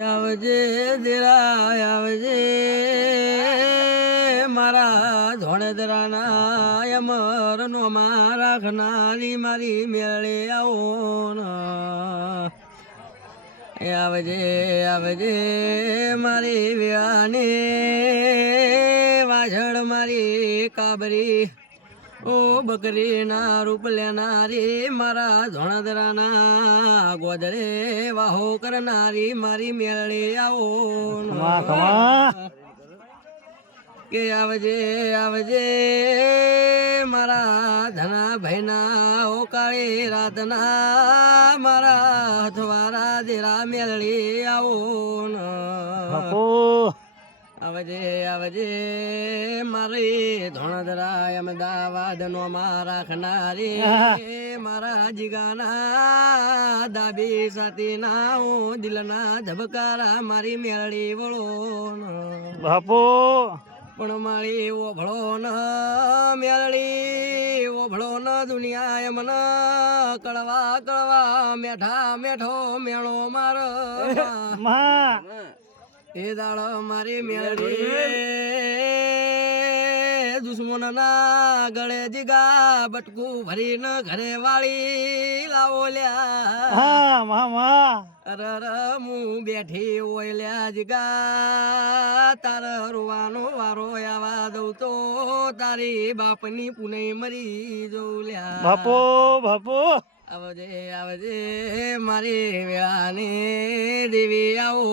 આવજે દેરા આવજે મારા ધોળેદરાના અમર નો રાખનારી મારી મેળે આવો આવજે આવજે મારી વ્યાને વાછળ મારી કાબરી ઓ બકરી ના રૂપ લેનારી મારા ધોળદરાના ગોદડે વાહો કરનારી મારી મેળે આવો કે આવજે આવજે મારા ધના ભાઈના ઓ કાળી રાતના મારા હથવારા દેરા મેળે આવો આવજે આવજે મારી ધોળદરા અમદાવાદ નો રાખનારી મારા જીગાના દાબી સાથી ના હું દિલના ધબકારા મારી મેળડી વળો બાપો પણ મારી ઓભળો ન મેળડી ઓભળો ન દુનિયા એમન કળવા કળવા મેઠા મેઠો મેળો મારો એ દાડો મારી મેળડી દુશ્મન ના ગળે જીગા બટકું ભરીને ઘરે વાળી લાવો લ્યા અરર હું બેઠી ઓયલ્યા જીગા તાર રોવાનો વારો આવા દઉં તો તારી બાપની પુને મરી જઉં લ્યા બાપો બાપો આવજે આવજે મારી વેળાની દેવી આવો